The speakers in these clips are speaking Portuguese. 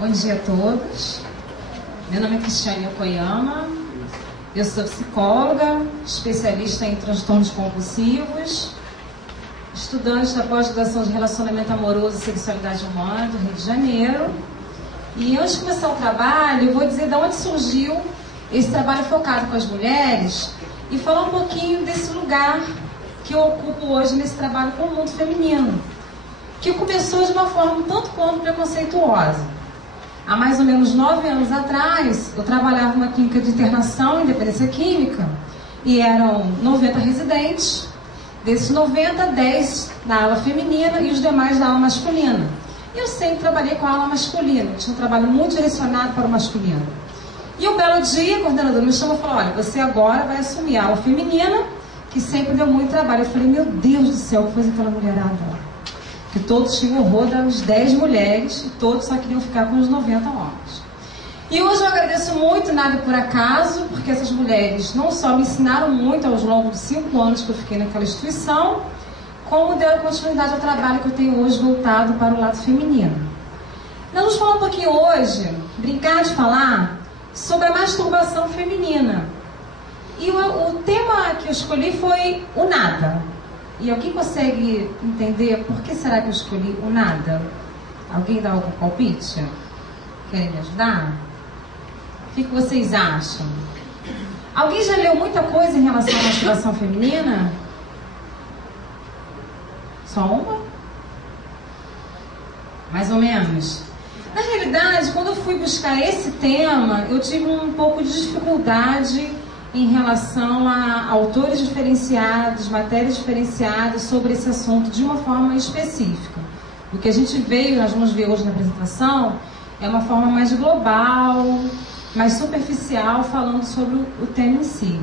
Bom dia a todos. Meu nome é Cristiane Yokoyama. Eu sou psicóloga, especialista em transtornos compulsivos, estudante da pós-graduação de relacionamento amoroso e sexualidade humana do Rio de Janeiro. E antes de começar o trabalho, eu vou dizer de onde surgiu esse trabalho focado com as mulheres e falar um pouquinho desse lugar que eu ocupo hoje nesse trabalho com o mundo feminino, que começou de uma forma um tanto quanto preconceituosa. Há mais ou menos 9 anos atrás, eu trabalhava numa clínica de internação em dependência química e eram 90 residentes. Desses 90, 10 da ala feminina e os demais da ala masculina. E eu sempre trabalhei com a ala masculina, tinha um trabalho muito direcionado para o masculino. E um belo dia, a coordenadora me chamou e falou: olha, você agora vai assumir a ala feminina, que sempre deu muito trabalho. Eu falei: meu Deus do céu, o que faz aquela mulherada? Que todos tinham horror das 10 mulheres e todos só queriam ficar com os 90 homens. E hoje eu agradeço muito, nada por acaso, porque essas mulheres não só me ensinaram muito ao longo de 5 anos que eu fiquei naquela instituição, como deram continuidade ao trabalho que eu tenho hoje voltado para o lado feminino. Nós vamos falar um pouquinho hoje, brincar de falar, sobre a masturbação feminina. E o tema que eu escolhi foi o nada. E alguém consegue entender por que será que eu escolhi o nada? Alguém dá algum palpite? Querem me ajudar? O que vocês acham? Alguém já leu muita coisa em relação à masturbação feminina? Só uma? Mais ou menos. Na realidade, quando eu fui buscar esse tema, eu tive um pouco de dificuldade em relação a autores diferenciados, matérias diferenciadas sobre esse assunto de uma forma específica. O que a gente nós vamos ver hoje na apresentação, é uma forma mais global, mais superficial, falando sobre o tema em si.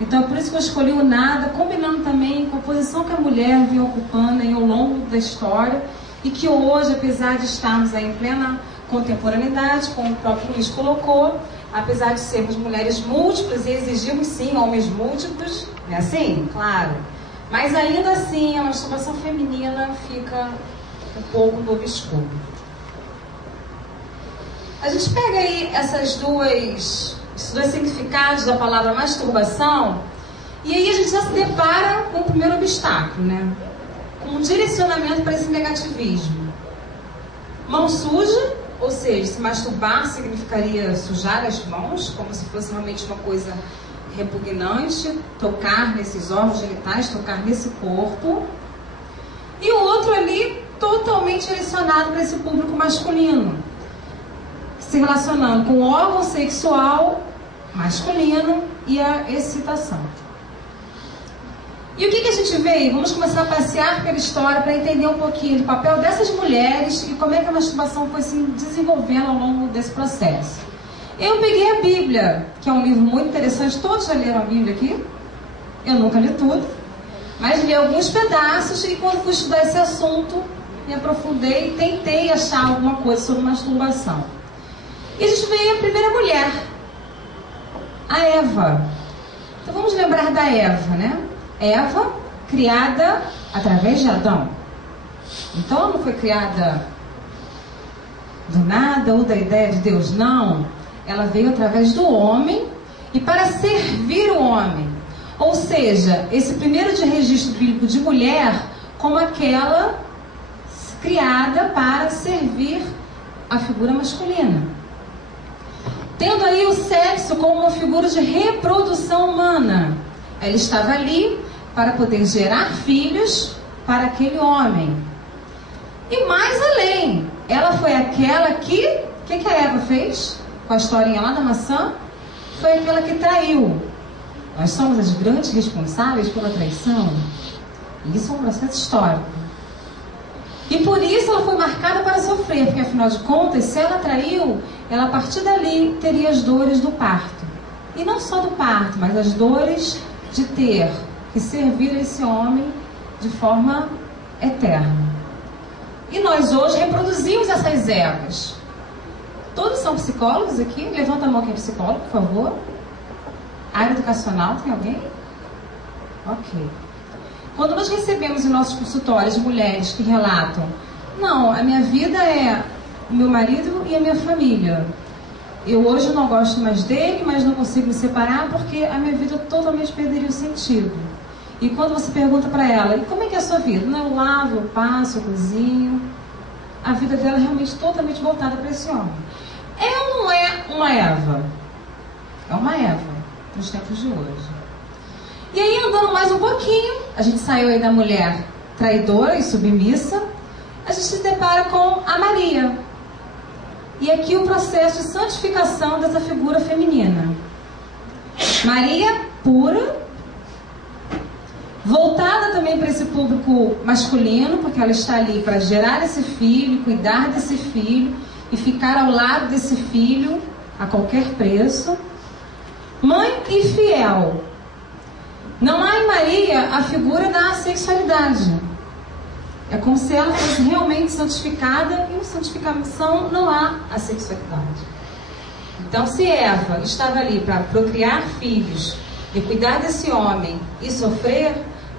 Então é por isso que eu escolhi o nada, combinando também com a posição que a mulher vem ocupando ao longo da história e que hoje, apesar de estarmos aí em plena contemporaneidade, como o próprio Luiz colocou, apesar de sermos mulheres múltiplas e exigimos sim homens múltiplos, é assim? Claro. Mas ainda assim a masturbação feminina fica um pouco no obscuro. A gente pega aí esses dois significados da palavra masturbação e aí a gente já se depara com o primeiro obstáculo, né? Com um direcionamento para esse negativismo. Mão suja, ou seja, se masturbar significaria sujar as mãos, como se fosse realmente uma coisa repugnante, tocar nesses órgãos genitais, tocar nesse corpo. E o outro ali, totalmente direcionado para esse público masculino, se relacionando com o órgão sexual masculino e a excitação. E o que a gente vê? Vamos começar a passear pela história para entender um pouquinho do papel dessas mulheres e como é que a masturbação foi se desenvolvendo ao longo desse processo. Eu peguei a Bíblia, que é um livro muito interessante. Todos já leram a Bíblia aqui? Eu nunca li tudo, mas li alguns pedaços e quando fui estudar esse assunto, me aprofundei e tentei achar alguma coisa sobre masturbação. E a gente vê a primeira mulher, a Eva. Então vamos lembrar da Eva, né? Eva, criada através de Adão. Então ela não foi criada do nada ou da ideia de Deus, não. Ela veio através do homem e para servir o homem. Ou seja, esse primeiro de registro bíblico de mulher como aquela criada para servir a figura masculina. Tendo aí o sexo como uma figura de reprodução humana. Ela estava ali para poder gerar filhos para aquele homem. E mais além, ela foi aquela que... O que a Eva fez com a historinha lá da maçã? Foi aquela que traiu. Nós somos as grandes responsáveis pela traição. E isso é um processo histórico. E por isso ela foi marcada para sofrer, porque afinal de contas, se ela traiu, ela a partir dali teria as dores do parto. E não só do parto, mas as dores de ter que servir a esse homem de forma eterna. E nós hoje reproduzimos essas Evas. Todos são psicólogos aqui? Levanta a mão quem é psicólogo, por favor. Área educacional, tem alguém? Ok. Quando nós recebemos em nossos consultórios mulheres que relatam: não, a minha vida é o meu marido e a minha família. Eu hoje não gosto mais dele, mas não consigo me separar porque a minha vida totalmente perderia o sentido. E quando você pergunta para ela, e como é que é a sua vida? Não, eu lavo, eu passo, eu cozinho. A vida dela é realmente totalmente voltada para esse homem. É ou não é uma Eva? É uma Eva, nos tempos de hoje. E aí, andando mais um pouquinho, a gente saiu aí da mulher traidora e submissa, a gente se depara com a Maria. E aqui o processo de santificação dessa figura feminina. Maria pura, voltada também para esse público masculino, porque ela está ali para gerar esse filho, cuidar desse filho e ficar ao lado desse filho a qualquer preço. Mãe e fiel. Não há em Maria a figura da sexualidade. É como se ela fosse realmente santificada, e em santificação não há a sexualidade. Então, se Eva estava ali para procriar filhos e cuidar desse homem e sofrer,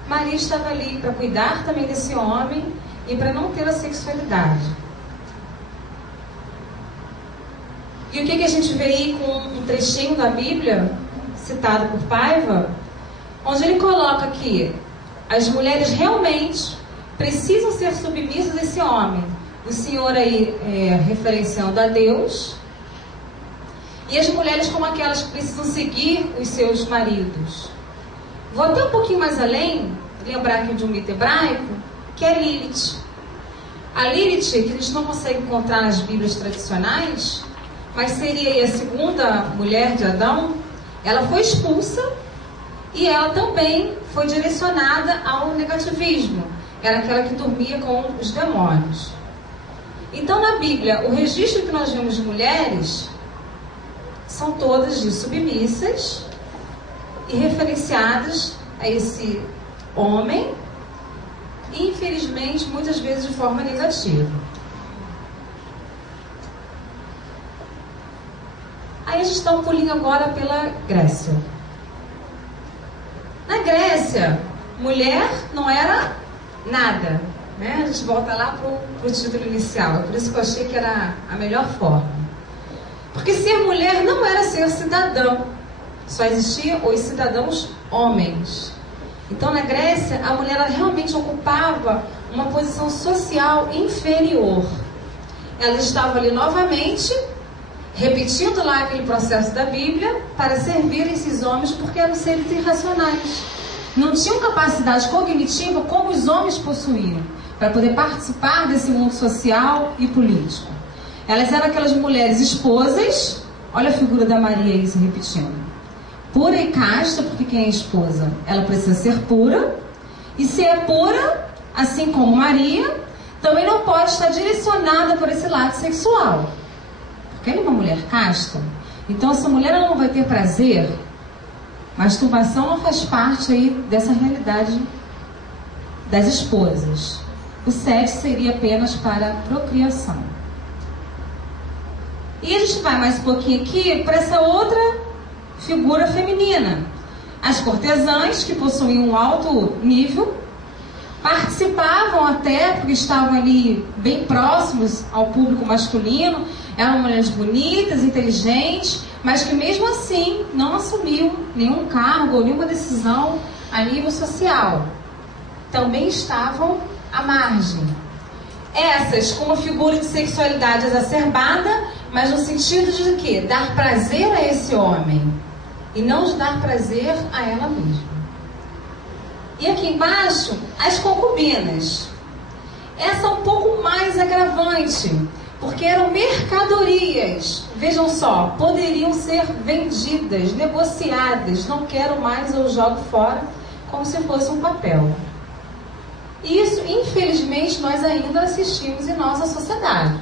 Maria estava ali para cuidar também desse homem e para não ter a sexualidade. E o que a gente vê aí com um trechinho da Bíblia, citado por Paiva, onde ele coloca que as mulheres realmente precisam ser submissas a esse homem. O Senhor aí referenciando a Deus. E as mulheres como aquelas que precisam seguir os seus maridos. Vou até um pouquinho mais além, lembrar aqui de um mito hebraico, que é Lilith. A Lilith, que a gente não consegue encontrar nas Bíblias tradicionais, mas seria aí a segunda mulher de Adão, ela foi expulsa e ela também foi direcionada ao negativismo. Era aquela que dormia com os demônios. Então, na Bíblia, o registro que nós vemos de mulheres são todas de submissas e referenciadas a esse homem, e infelizmente, muitas vezes de forma negativa. Aí a gente dá um pulinho agora pela Grécia. Na Grécia, mulher não era nada, né? A gente volta lá para o título inicial. É por isso que eu achei que era a melhor forma. Porque ser mulher não era ser cidadã. Só existiam os cidadãos homens. Então, na Grécia, a mulher ela realmente ocupava uma posição social inferior. Ela estava ali novamente, repetindo lá aquele processo da Bíblia, para servir esses homens, porque eram seres irracionais. Não tinham capacidade cognitiva como os homens possuíam, para poder participar desse mundo social e político. Elas eram aquelas mulheres esposas, olha a figura da Maria aí se repetindo. Pura e casta, porque quem é esposa? Ela precisa ser pura, e se é pura, assim como Maria, também não pode estar direcionada por esse lado sexual. Porque ela é uma mulher casta. Então essa mulher ela não vai ter prazer. Masturbação não faz parte aí dessa realidade das esposas. O sexo seria apenas para procriação. E a gente vai mais um pouquinho aqui para essa outra figura feminina. As cortesãs, que possuíam um alto nível, participavam até, porque estavam ali bem próximos ao público masculino, eram mulheres bonitas, inteligentes, mas que mesmo assim não assumiam nenhum cargo ou nenhuma decisão a nível social. Também estavam à margem. Essas com uma figura de sexualidade exacerbada, mas no sentido de quê? Dar prazer a esse homem e não de dar prazer a ela mesma. E aqui embaixo, as concubinas. Essa é um pouco mais agravante, porque eram mercadorias. Vejam só, poderiam ser vendidas, negociadas. Não quero mais, eu jogo fora, como se fosse um papel. E isso, infelizmente, nós ainda assistimos em nossa sociedade.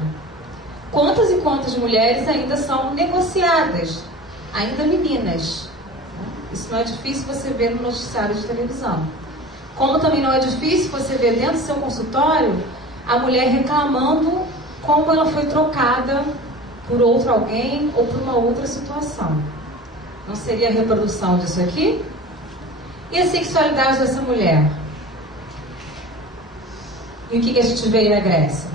Quantas e quantas mulheres ainda são negociadas, ainda meninas. Isso não é difícil você ver no noticiário de televisão. Como também não é difícil você ver dentro do seu consultório a mulher reclamando como ela foi trocada por outro alguém ou por uma outra situação. Não seria a reprodução disso aqui? E a sexualidade dessa mulher? E o que a gente vê aí na Grécia?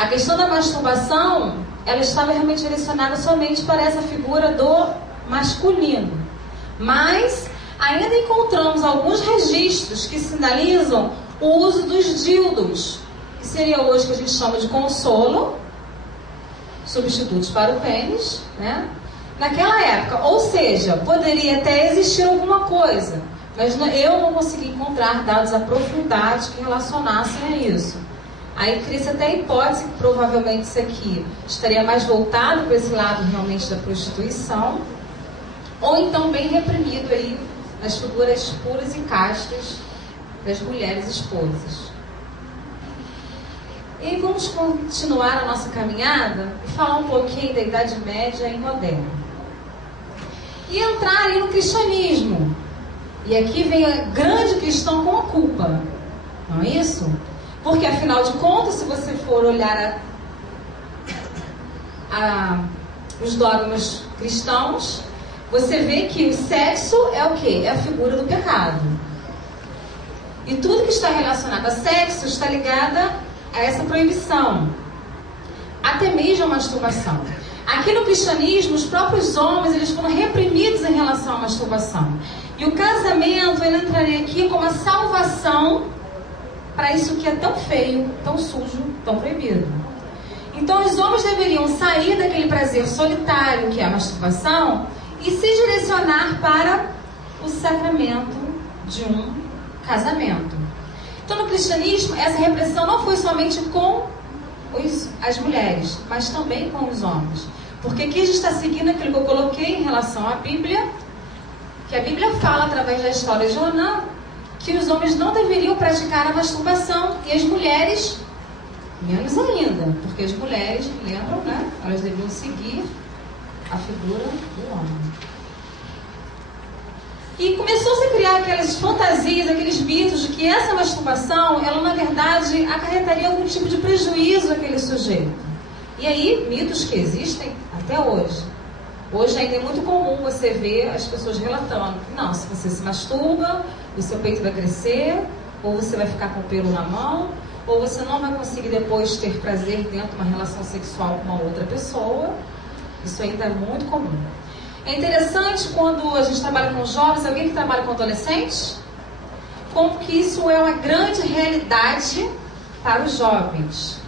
A questão da masturbação, ela estava realmente direcionada somente para essa figura do masculino. Mas ainda encontramos alguns registros que sinalizam o uso dos dildos, que seria hoje que a gente chama de consolo, substitutos para o pênis, né? Naquela época, ou seja, poderia até existir alguma coisa, mas eu não consegui encontrar dados aprofundados que relacionassem a isso. Aí cria-se até a hipótese que provavelmente isso aqui estaria mais voltado para esse lado realmente da prostituição, ou então bem reprimido aí nas figuras puras e castas das mulheres esposas. E vamos continuar a nossa caminhada e falar um pouquinho da Idade Média e Moderna. E entrar aí no cristianismo. E aqui vem a grande cristão com a culpa. Não é isso? Porque, afinal de contas, se você for olhar os dogmas cristãos, você vê que o sexo é o quê? É a figura do pecado. E tudo que está relacionado a sexo está ligado a essa proibição. Até mesmo a masturbação. Aqui no cristianismo, os próprios homens eles foram reprimidos em relação à masturbação. E o casamento, ele entraria aqui como a salvação para isso que é tão feio, tão sujo, tão proibido. Então os homens deveriam sair daquele prazer solitário que é a masturbação e se direcionar para o sacramento de um casamento. Então no cristianismo essa repressão não foi somente com as mulheres, mas também com os homens. Porque aqui a gente está seguindo aquilo que eu coloquei em relação à Bíblia, que a Bíblia fala através da história de Jonã, que os homens não deveriam praticar a masturbação e as mulheres menos ainda, porque as mulheres, lembram, né? Elas deviam seguir a figura do homem. E começou-se a criar aquelas fantasias, aqueles mitos de que essa masturbação, ela na verdade acarretaria algum tipo de prejuízo àquele sujeito. E aí, mitos que existem até hoje. Hoje ainda é muito comum você ver as pessoas relatando que não, se você se masturba, o seu peito vai crescer, ou você vai ficar com pelo na mão, ou você não vai conseguir depois ter prazer dentro de uma relação sexual com uma outra pessoa. Isso ainda é muito comum. É interessante quando a gente trabalha com jovens, alguém que trabalha com adolescentes, como que isso é uma grande realidade para os jovens.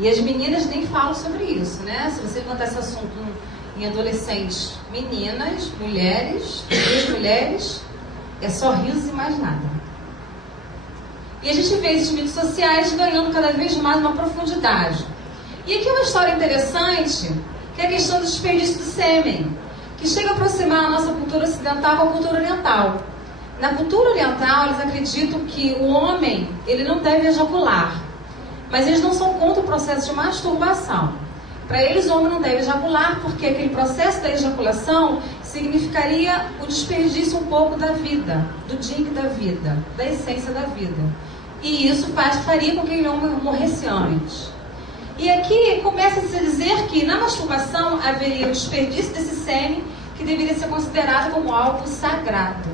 E as meninas nem falam sobre isso, né? Se você levantar esse assunto em adolescentes, meninas, mulheres, duas mulheres, é só risos e mais nada. E a gente vê esses mitos sociais ganhando cada vez mais uma profundidade. E aqui uma história interessante, que é a questão do desperdício do sêmen, que chega a aproximar a nossa cultura ocidental com a cultura oriental. Na cultura oriental, eles acreditam que o homem, ele não deve ejacular, mas eles não são contra o processo de masturbação. Para eles, o homem não deve ejacular, porque aquele processo da ejaculação significaria o desperdício um pouco da vida, do ding da vida, da essência da vida. E isso faria com que ele morresse antes. E aqui começa-se a dizer que na masturbação haveria o desperdício desse sêmen que deveria ser considerado como algo sagrado.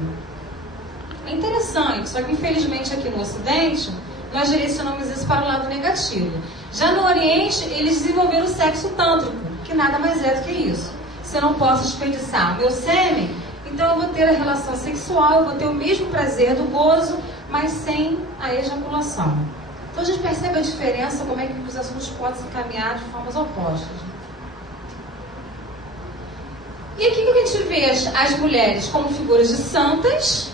É interessante, só que infelizmente aqui no Ocidente nós direcionamos isso para o lado negativo. Já no Oriente eles desenvolveram o sexo tântrico, que nada mais é do que isso. Se eu não posso desperdiçar o meu sêmen, então eu vou ter a relação sexual, eu vou ter o mesmo prazer do gozo, mas sem a ejaculação. Então a gente percebe a diferença, como é que os assuntos podem se encaminhar de formas opostas. E aqui que a gente vê as mulheres como figuras de santas,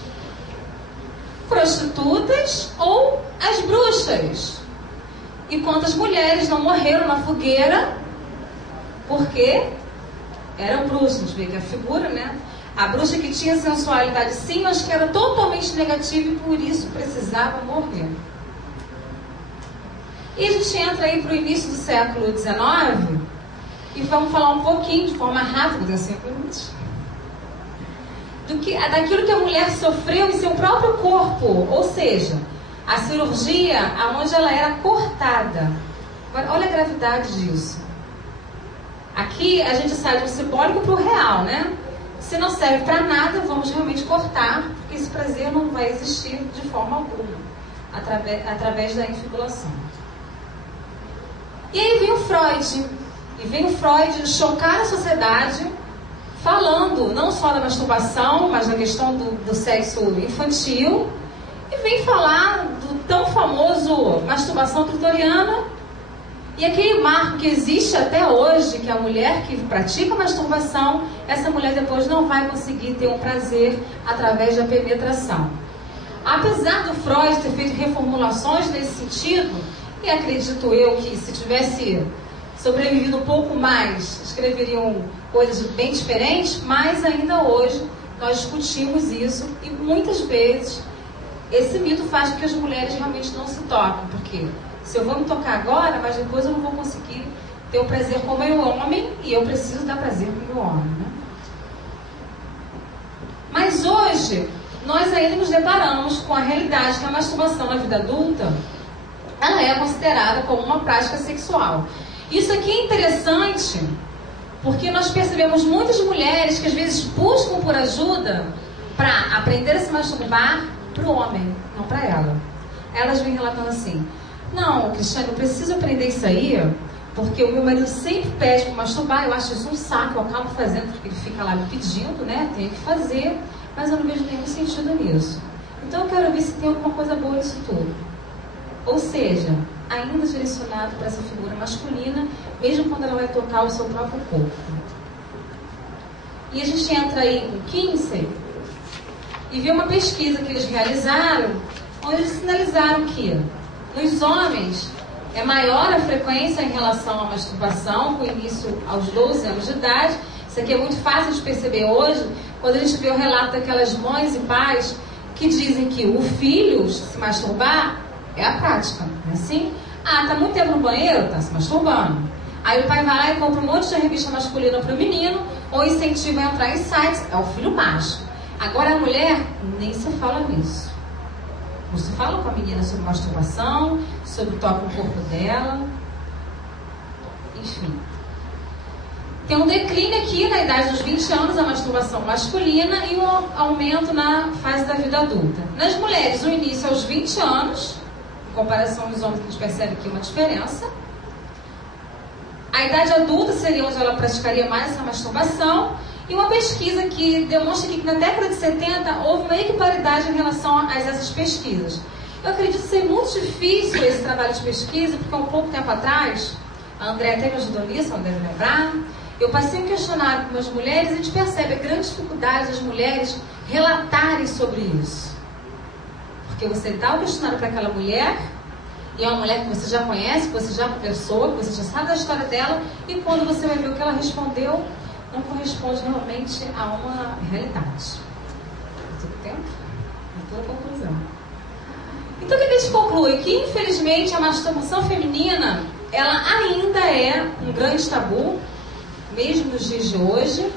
prostitutas ou as bruxas. E quantas mulheres não morreram na fogueira porque eram bruxas. A gente vê que a figura, né? A bruxa que tinha sensualidade sim, mas que era totalmente negativa e por isso precisava morrer. E a gente entra aí para o início do século XIX e vamos falar um pouquinho, de forma rápida, tem 5 minutos, daquilo que a mulher sofreu em seu próprio corpo, ou seja, a cirurgia onde ela era cortada. Agora, olha a gravidade disso. Aqui a gente sai do simbólico para o real, né? Se não serve para nada, vamos realmente cortar, porque esse prazer não vai existir de forma alguma, através da infibulação. E aí vem o Freud. E vem o Freud chocar a sociedade, falando não só da masturbação, mas da questão do sexo infantil. E vem falar do tão famoso masturbação clitoriana. E aquele marco que existe até hoje, que é a mulher que pratica masturbação, essa mulher depois não vai conseguir ter um prazer através da penetração. Apesar do Freud ter feito reformulações nesse sentido, e acredito eu que se tivesse sobrevivido um pouco mais, escreveriam coisas bem diferentes, mas ainda hoje nós discutimos isso e muitas vezes esse mito faz com que as mulheres realmente não se tocam, porque se eu vou me tocar agora, mas depois eu não vou conseguir ter o prazer com o meu homem e eu preciso dar prazer com o meu homem, né? Mas hoje nós ainda nos deparamos com a realidade que a masturbação na vida adulta ela é considerada como uma prática sexual. Isso aqui é interessante porque nós percebemos muitas mulheres que às vezes buscam por ajuda para aprender a se masturbar para o homem, não para ela. Elas vêm relatando assim: não, Cristiane, eu preciso aprender isso aí porque o meu marido sempre pede para masturbar, eu acho isso um saco, eu acabo fazendo porque ele fica lá me pedindo, né? Tenho que fazer, mas eu não vejo nenhum sentido nisso. Então eu quero ver se tem alguma coisa boa nisso tudo. Ou seja, ainda direcionado para essa figura masculina, mesmo quando ela vai tocar o seu próprio corpo. E a gente entra aí com Kinsey e vê uma pesquisa que eles realizaram, onde eles sinalizaram que nos homens é maior a frequência em relação à masturbação, com início aos 12 anos de idade. Isso aqui é muito fácil de perceber hoje, quando a gente vê o relato daquelas mães e pais que dizem que o filho se masturbar é a prática, não é assim? Ah, tá muito tempo no banheiro? Tá se masturbando. Aí o pai vai lá e compra um monte de revista masculina para o menino, ou incentiva a entrar em sites, é o filho macho. Agora a mulher, nem se fala nisso. Não se fala com a menina sobre masturbação, sobre o toque no corpo dela. Enfim. Tem um declínio aqui na idade dos 20 anos, a masturbação masculina, e um aumento na fase da vida adulta. Nas mulheres, o início aos 20 anos, em comparação aos homens, que a gente percebe aqui uma diferença. A idade adulta seria onde ela praticaria mais essa masturbação. E uma pesquisa que demonstra que na década de 70 houve uma equiparidade em relação a essas pesquisas. Eu acredito ser muito difícil esse trabalho de pesquisa, porque há um pouco tempo atrás, a Andréa até me ajudou nisso, ela deve lembrar, eu passei um questionário com umas mulheres e a gente percebe a grande dificuldade das mulheres relatarem sobre isso. Porque você dá o questionário para aquela mulher, e é uma mulher que você já conhece, que você já conversou, que você já sabe da história dela, e quando você vai ver o que ela respondeu, não corresponde realmente a uma realidade. Todo tempo? Não estou conclusão. Então o que a gente conclui? Que infelizmente a masturbação feminina ela ainda é um grande tabu, mesmo nos dias de hoje,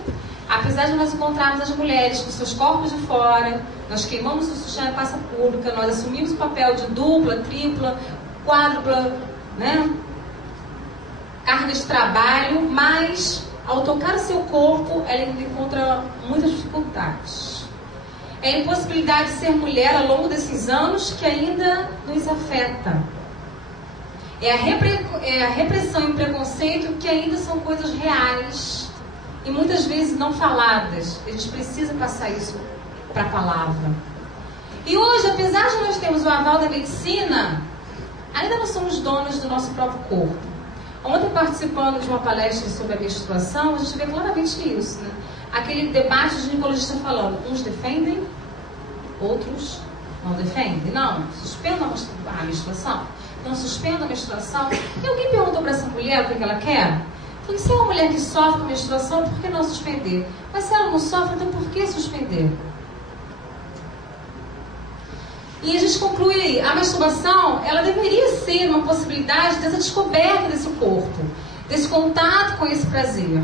apesar de nós encontrarmos as mulheres com seus corpos de fora, nós queimamos o sutiã em praça pública, nós assumimos o papel de dupla, tripla, quádrupla, né? Carga de trabalho, mas ao tocar o seu corpo, ela ainda encontra muitas dificuldades. É a impossibilidade de ser mulher ao longo desses anos que ainda nos afeta. É a repressão e preconceito que ainda são coisas reais e muitas vezes não faladas. A gente precisa passar isso para a palavra. E hoje, apesar de nós termos o aval da medicina, ainda não somos donos do nosso próprio corpo. Ontem, participando de uma palestra sobre a menstruação, a gente vê claramente isso, né? Aquele debate de ginecologista falando, uns defendem, outros não defendem. Não, suspenda a menstruação. Não suspenda a menstruação. E alguém perguntou para essa mulher o que ela quer? Falei, se é uma mulher que sofre com menstruação, por que não suspender? Mas se ela não sofre, então por que suspender? E a gente conclui aí, a masturbação, ela deveria ser uma possibilidade dessa descoberta desse corpo, desse contato com esse prazer.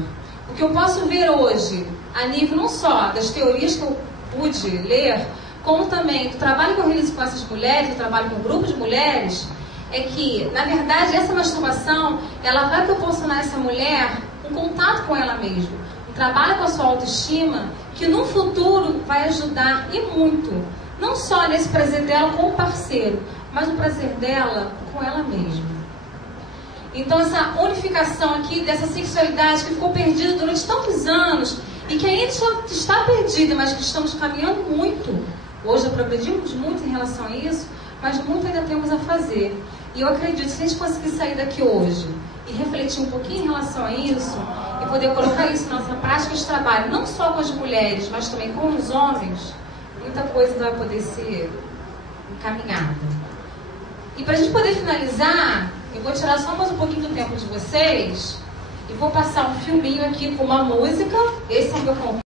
O que eu posso ver hoje, a nível não só das teorias que eu pude ler, como também do trabalho que eu realizo com essas mulheres, do trabalho com um grupo de mulheres, é que, na verdade, essa masturbação, ela vai proporcionar a essa mulher um contato com ela mesma, um trabalho com a sua autoestima, que no futuro vai ajudar e muito, não só nesse prazer dela com o parceiro, mas no prazer dela com ela mesma. Então essa unificação aqui dessa sexualidade que ficou perdida durante tantos anos e que ainda está perdida, mas que estamos caminhando muito. Hoje já progredimos muito em relação a isso, mas muito ainda temos a fazer. E eu acredito que se a gente conseguir sair daqui hoje e refletir um pouquinho em relação a isso e poder colocar isso na nossa prática de trabalho, não só com as mulheres, mas também com os homens, muita coisa vai poder ser encaminhada. E para a gente poder finalizar, eu vou tirar só mais um pouquinho do tempo de vocês e vou passar um filminho aqui com uma música. Esse é o meu convite.